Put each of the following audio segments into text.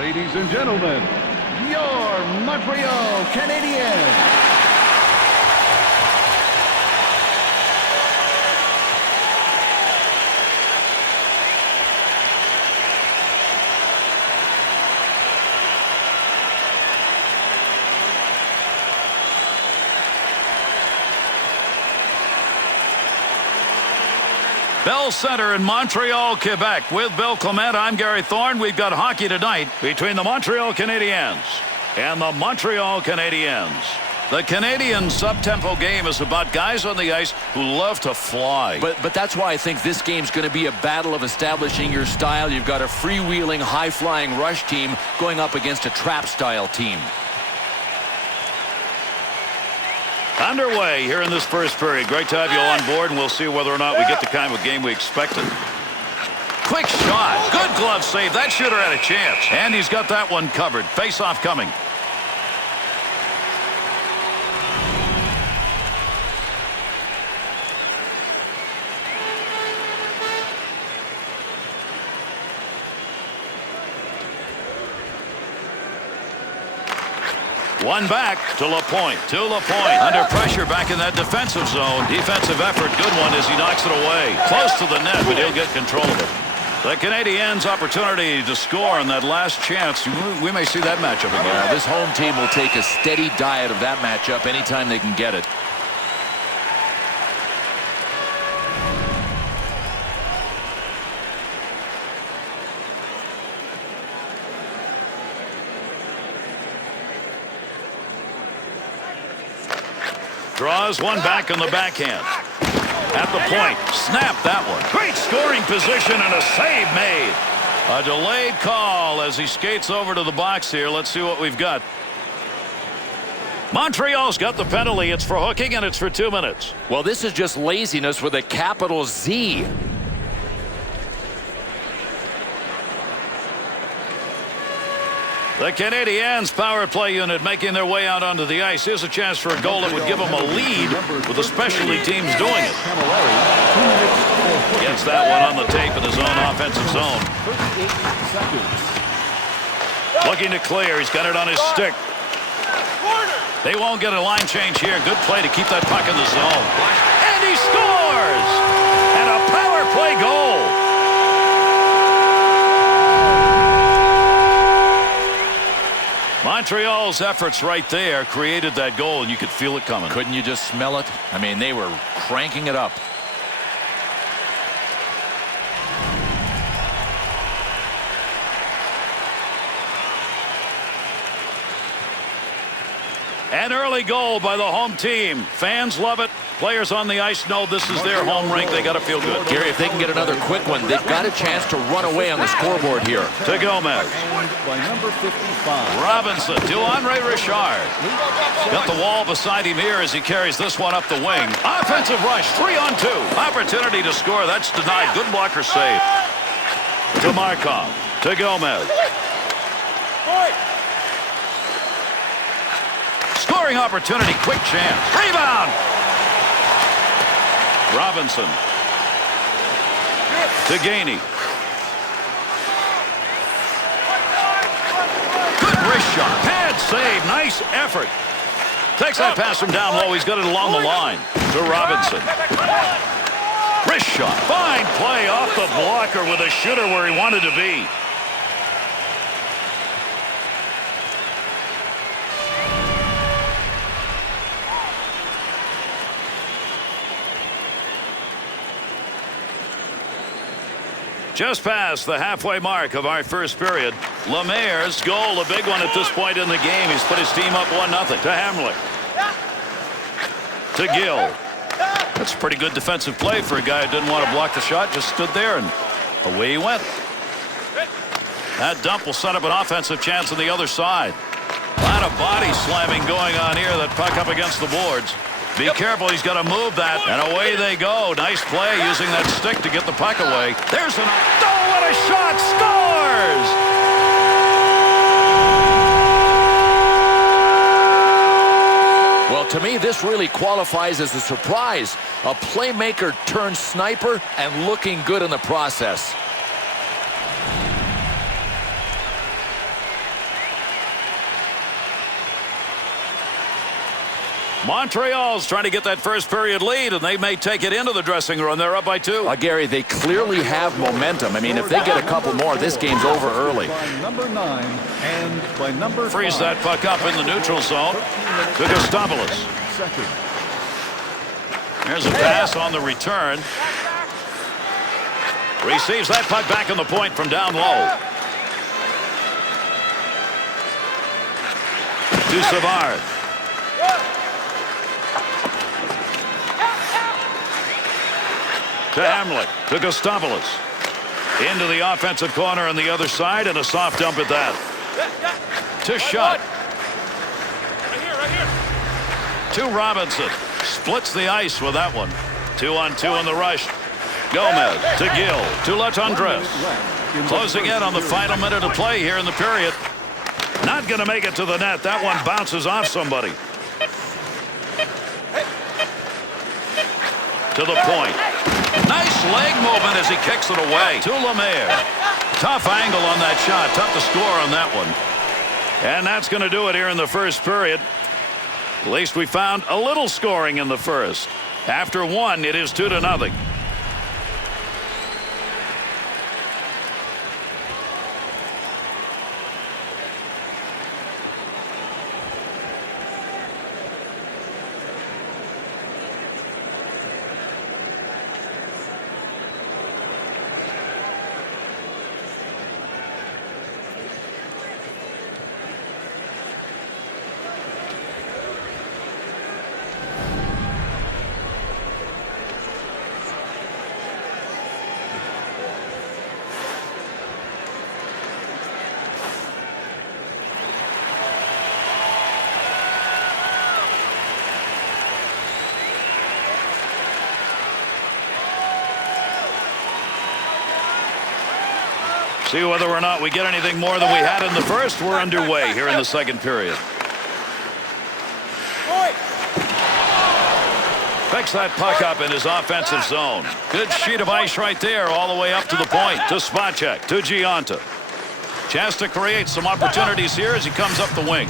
Ladies and gentlemen, your Montreal Canadiens. Bell Center in Montreal, Quebec. With Bill Clement, I'm Gary Thorne. We've got hockey tonight between the Montreal Canadiens and the Montreal Canadiens. The Canadiens' sub-tempo game is about guys on the ice who love to fly. But that's why I think this game's going to be a battle of establishing your style. You've got a freewheeling, high-flying rush team going up against a trap-style team. Underway here in this first period. Great to have you on board, and we'll see whether or not we get the kind of game we expected. Quick shot. Good glove save. That shooter had a chance. And he's got that one covered. Face-off coming. One back to Lapointe. Under pressure back in that defensive zone. Defensive effort. Good one as he knocks it away. Close to the net, but he'll get control of it. The Canadiens' opportunity to score on that last chance. We may see that matchup again. Yeah, this home team will take a steady diet of that matchup anytime they can get it. Draws one back on the backhand. At the point. Snap that one. Great scoring position and a save made. A delayed call as he skates over to the box here. Let's see what we've got. Montreal's got the penalty. It's for hooking and it's for 2 minutes. Well, this is just laziness with a capital Z. The Canadiens power play unit making their way out onto the ice. Here's a chance for a goal that would give them a lead with the specialty teams doing it. Gets that one on the tape in his own offensive zone. Looking to clear. He's got it on his stick. They won't get a line change here. Good play to keep that puck in the zone. And he scores! And a power play goal. Montreal's efforts right there created that goal, and you could feel it coming. Couldn't you just smell it? I mean, they were cranking it up. An early goal by the home team. Fans love it. Players on the ice know this is their home rink. They got to feel good. Gary, if they can get another quick one, they've got a chance to run away on the scoreboard here. To Gomez. By number 55. Robinson to Andre Richard. Got the wall beside him here as he carries this one up the wing. Offensive rush, 3-on-2. Opportunity to score. That's denied. Good blocker save. To Markov. To Gomez. Scoring opportunity. Quick chance. Rebound. Robinson. To Gainey. Good wrist shot. Pad save. Nice effort. Takes that pass from down low. He's got it along the line. To Robinson. Wrist shot. Fine play off the blocker with a shooter where he wanted to be. Just past the halfway mark of our first period. Lemaire's goal, a big one at this point in the game. He's put his team up 1-0. To Hamlet. To Gill. That's a pretty good defensive play for a guy who didn't want to block the shot. Just stood there and away he went. That dump will set up an offensive chance on the other side. A lot of body slamming going on here. That puck up against the boards. Be careful, he's got to move that, and away they go. Nice play using that stick to get the puck away. There's an... Oh, what a shot! Scores! Well, to me, this really qualifies as a surprise. A playmaker turned sniper and looking good in the process. Montreal's trying to get that first period lead, and they may take it into the dressing room. They're up by 2. Gary, they clearly have momentum. I mean, if they get a couple more, this game's over early. By number 9 and by number Frees 5. that puck up in the neutral zone to Gustavoulis. Second. Here's a pass on the return. Receives that puck back on the point from down low. To Savard. To Hamlet. To Gustavoulis. Into the offensive corner on the other side, and a soft dump at that. To Shutt. To Robinson. Splits the ice with that one. 2-on-2 in the rush. Gomez to Gill to Latendresse. Closing in on the final minute of play here in the period. Not going to make it to the net. That one bounces off somebody. To the point. Nice leg movement as he kicks it away. To Lemaire. Tough angle on that shot. Tough to score on that one. And that's going to do it here in the first period. At least we found a little scoring in the first. After 1, it is 2-0. See whether or not we get anything more than we had in the first. We're underway here in the second period. Picks that puck up in his offensive zone. Good sheet of ice right there all the way up to the point. To Spacek. To Giunta. Chance to create some opportunities here as he comes up the wing.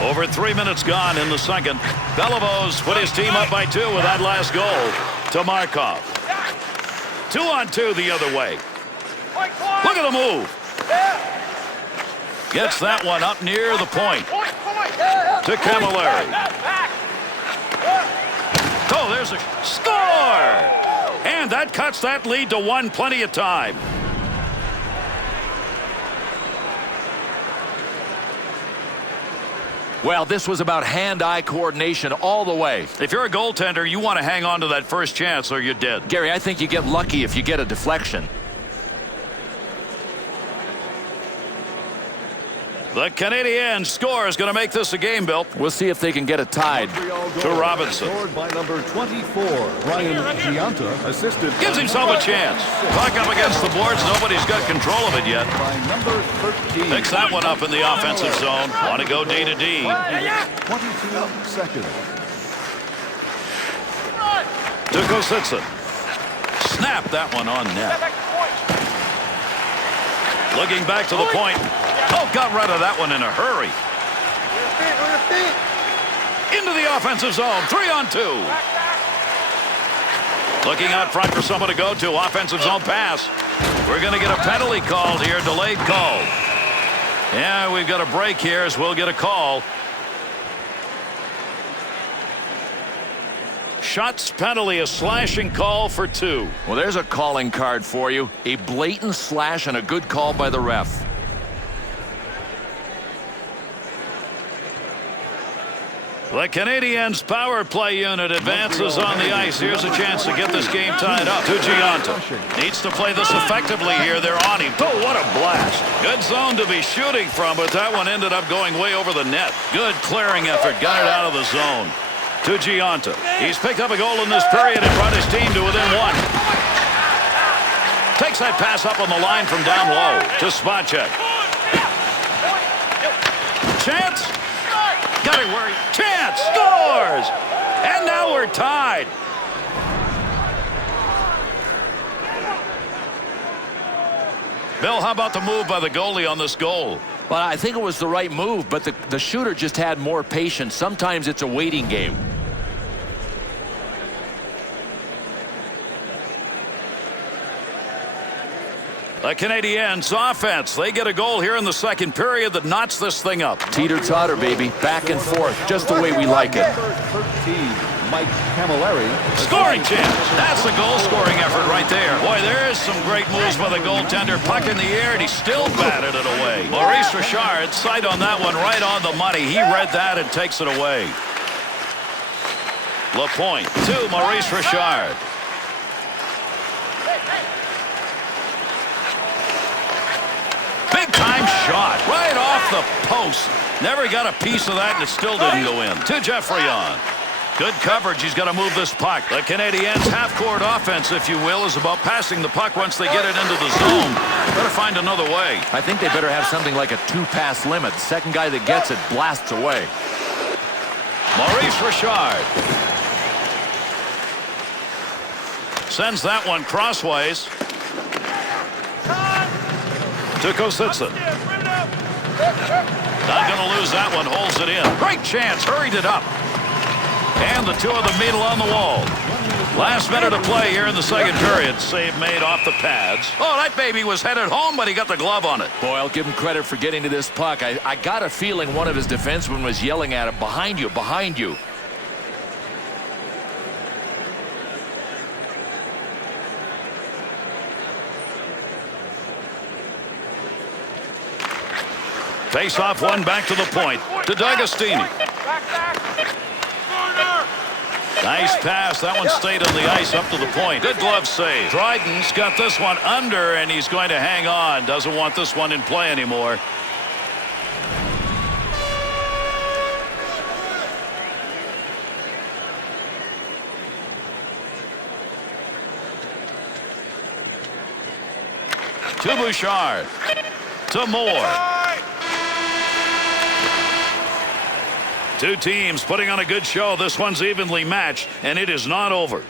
Over 3 minutes gone in the second. Beliveau put his team up by 2 with that last goal. To Markov. 2-on-2 the other way. Look at the move. Gets that one up near the point. To Camilleri. Oh, there's a score! And that cuts that lead to 1 plenty of time. Well, this was about hand-eye coordination all the way. If you're a goaltender, you want to hang on to that first chance or you're dead. Gary, I think you get lucky if you get a deflection. The Canadiens score is going to make this a game, Bill. We'll see if they can get it tied. To Robinson. Scored by number 24, Ryan Giunta, assisted. Gives himself a chance. Puck up against the boards. Nobody's got control of it yet. By number 13. Picks that one up in the offensive zone. Want to go D to D. 22 seconds. To Kositsin. Snap that one on net. Looking back to the point. Oh, got rid of that one in a hurry. Into the offensive zone. 3-on-2. Looking out front for someone to go to. Offensive zone pass. We're going to get a penalty called here. Delayed call. Yeah, we've got a break here as we'll get a call. Shots penalty, a slashing call for 2. Well, there's a calling card for you. A blatant slash and a good call by the ref. The Canadiens power play unit advances on the ice. Here's a chance to get this game tied up. To Giunta. Needs to play this effectively here. They're on him. Oh, what a blast. Good zone to be shooting from, but that one ended up going way over the net. Good clearing effort. Got it out of the zone. To Giunta. He's picked up a goal in this period and brought his team to within 1. Takes that pass up on the line from down low. To Spacek. Chance. Got it where he... Chance scores! And now we're tied. Bill, how about the move by the goalie on this goal? Well, I think it was the right move, but the shooter just had more patience. Sometimes it's a waiting game. The Canadiens offense. They get a goal here in the second period that knots this thing up. Teeter-totter, baby. Back and forth. Just the way we like it. Number 13, Mike Camilleri. Scoring chance. That's a goal-scoring effort right there. Boy, there is some great moves by the goaltender. Puck in the air, and he still batted it away. Maurice Richard, sight on that one right on the money. He read that and takes it away. Lapointe to Maurice Richard. Big-time shot right off the post. Never got a piece of that, and it still didn't go in. To Geoffrion. Good coverage. He's got to move this puck. The Canadiens' half-court offense, if you will, is about passing the puck once they get it into the zone. Better find another way. I think they better have something like a 2-pass limit. The second guy that gets it blasts away. Maurice Richard. Sends that one crossways. To Kositsa. Not going to lose that one. Holds it in. Great chance. Hurried it up. And the two of them meet along the wall. Last minute of play here in the second period. Save made off the pads. Oh, that baby was headed home, but he got the glove on it. Boy, I'll give him credit for getting to this puck. I got a feeling one of his defensemen was yelling at him, behind you, behind you. Face off one back to the point. To D'Agostini. Nice pass. That one stayed on the ice up to the point. Good glove save. Dryden's got this one under, and he's going to hang on. Doesn't want this one in play anymore. To Bouchard. To Moore. Two teams putting on a good show. This one's evenly matched, and it is not over.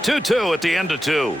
2-2 at the end of two.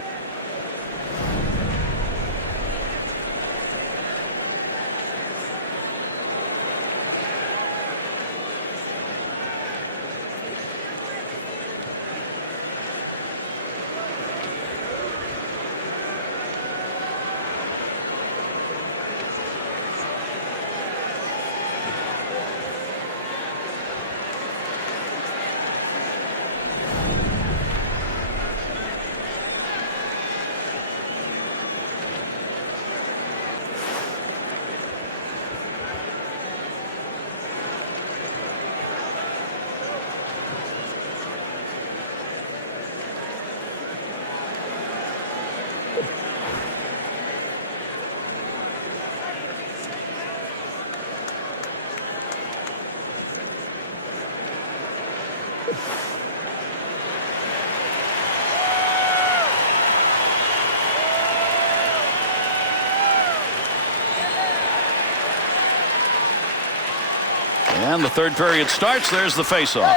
And the third period starts. There's the faceoff.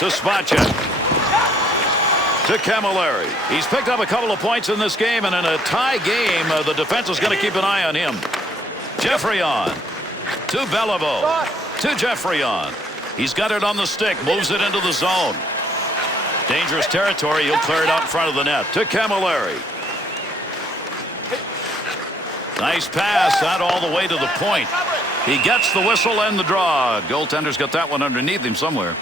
To Spacek. To Camilleri. He's picked up a couple of points in this game, and in a tie game, the defense is going to keep an eye on him. Geoffrion. To Beliveau. To Geoffrion. He's got it on the stick. Moves it into the zone. Dangerous territory. He'll clear it out in front of the net. To Camilleri. Nice pass out all the way to the point. He gets the whistle and the draw. Goaltender's got that one underneath him somewhere.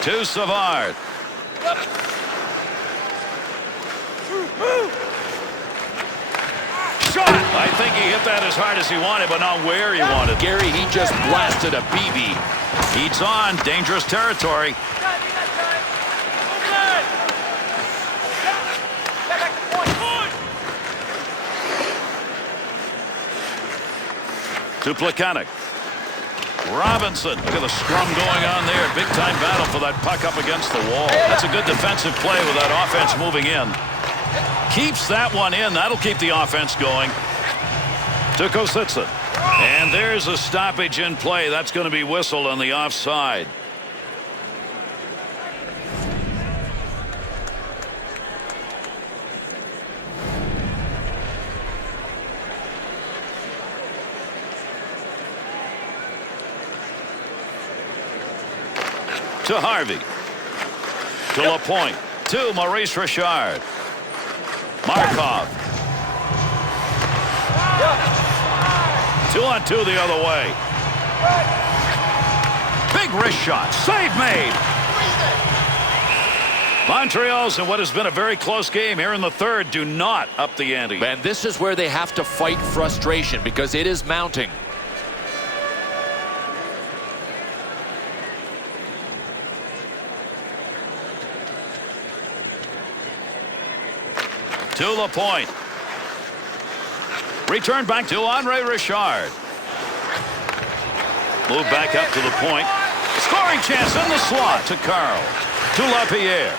To Savard. Shot! I think he hit that as hard as he wanted, but not where he wanted. Gary, he just blasted a BB. Heats on. Dangerous territory. To Plekanec. Robinson. Look at the scrum going on there. Big time battle for that puck up against the wall. That's a good defensive play with that offense moving in. Keeps that one in. That'll keep the offense going. To Kositsa. And there's a stoppage in play. That's going to be whistled on the offside. To Harvey. To Lapointe. To Maurice Richard. Markov. 2-on-2 the other way. Big wrist shot. Save made. Montreal's in what has been a very close game here in the third do not up the ante. And this is where they have to fight frustration because it is mounting. To Lapointe. Return back to Andre Richard. Move back up to the point. Scoring chance in the slot to Carl. To LaPierre.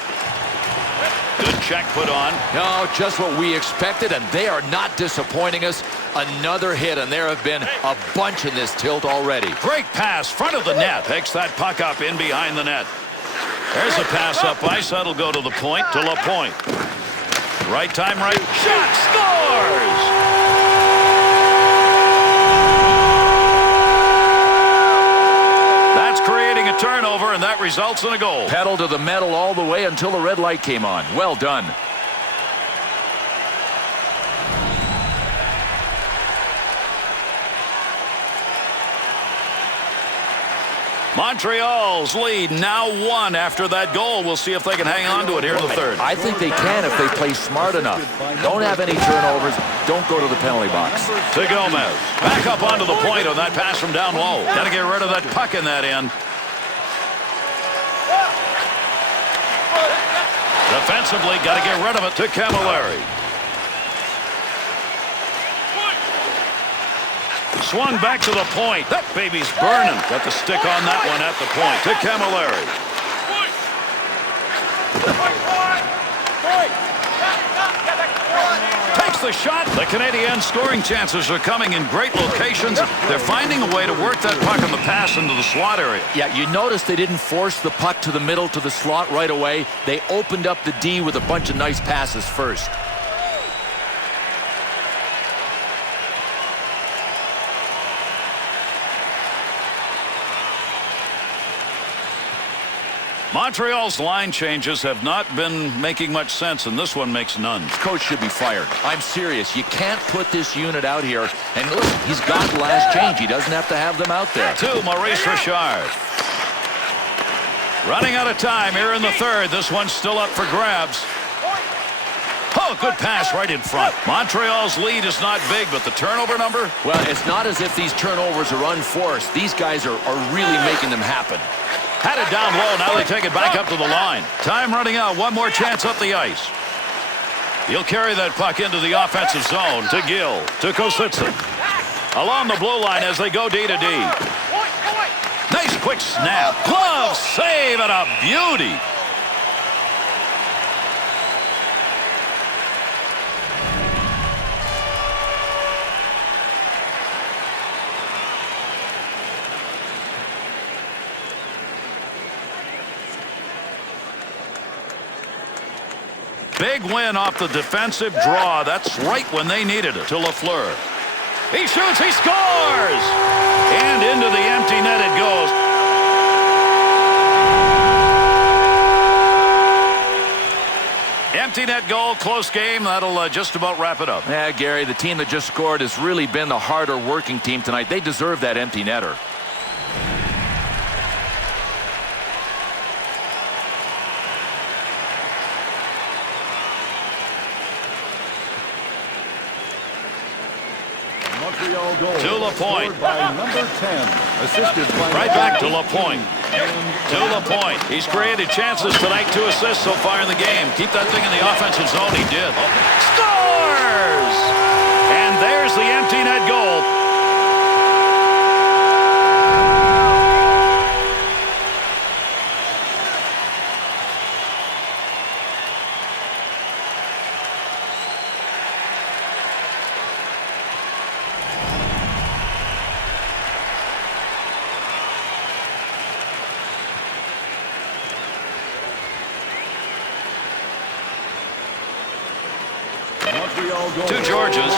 Good check put on. No, just what we expected, and they are not disappointing us. Another hit, and there have been a bunch in this tilt already. Great pass, front of the net. Picks that puck up in behind the net. There's a pass up ice. That'll go to the point, to Lapointe. Right time, right shot, scores! That's creating a turnover, and that results in a goal. Pedal to the metal all the way until the red light came on. Well done. Montreal's lead now 1 after that goal. We'll see if they can hang on to it here in the third. I think they can if they play smart enough. Don't have any turnovers. Don't go to the penalty box. To Gomez. Back up onto the point on that pass from down low. Got to get rid of that puck in that end. Defensively, got to get rid of it to Camilleri. Swung back to the point. That baby's burning. Got the stick on that one at the point. To Camilleri. Takes the shot. The Canadiens scoring chances are coming in great locations. They're finding a way to work that puck on the pass into the slot area. Yeah, you notice they didn't force the puck to the middle to the slot right away. They opened up the D with a bunch of nice passes first. Montreal's line changes have not been making much sense, and this one makes none. This coach should be fired. I'm serious. You can't put this unit out here. And listen, he's got the last change. He doesn't have to have them out there. To Maurice Richard. Running out of time here in the third. This one's still up for grabs. Oh, good pass right in front. Montreal's lead is not big, but the turnover number? Well, it's not as if these turnovers are unforced. These guys are really making them happen. Had it down low. Now they take it back up to the line. Time running out. One more chance up the ice. He'll carry that puck into the offensive zone. To Gill. To Kositsin. Along the blue line as they go D to D. Nice quick snap. Glove save and a beauty. Big win off the defensive draw. That's right when they needed it. To Lafleur. He shoots. He scores. And into the empty net it goes. Empty net goal. Close game. That'll just about wrap it up. Yeah, Gary, the team that just scored has really been the harder working team tonight. They deserve that empty netter. Montreal goal. To Lapointe. Scored by number 10. Assisted by Right back to Lapointe. To Lapointe. He's created chances tonight. 2 assists so far in the game. Keep that thing in the offensive zone. He did. Scores! And there's the empty net goal. to Georges.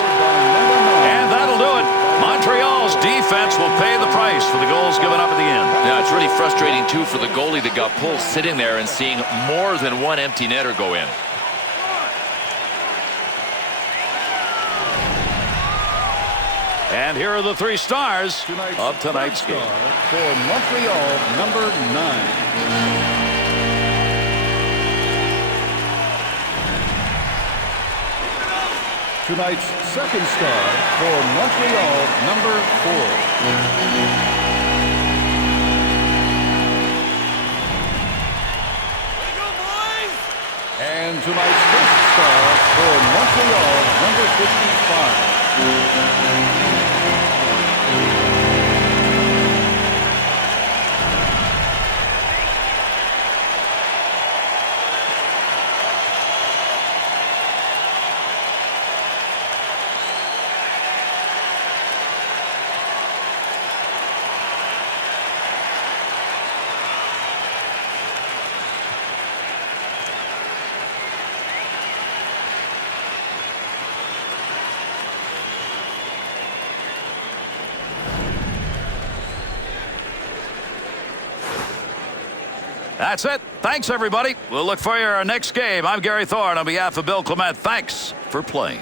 And that'll do it. Montreal's defense will pay the price for the goals given up at the end. Yeah, it's really frustrating, too, for the goalie that got pulled sitting there and seeing more than one empty netter go in. And here are the 3 stars of tonight's game. For Montreal, number 9. Tonight's second star for Montreal, number 4. And tonight's first star for Montreal, number 55. That's it. Thanks, everybody. We'll look for you our next game. I'm Gary Thorne on behalf of Bill Clement. Thanks for playing.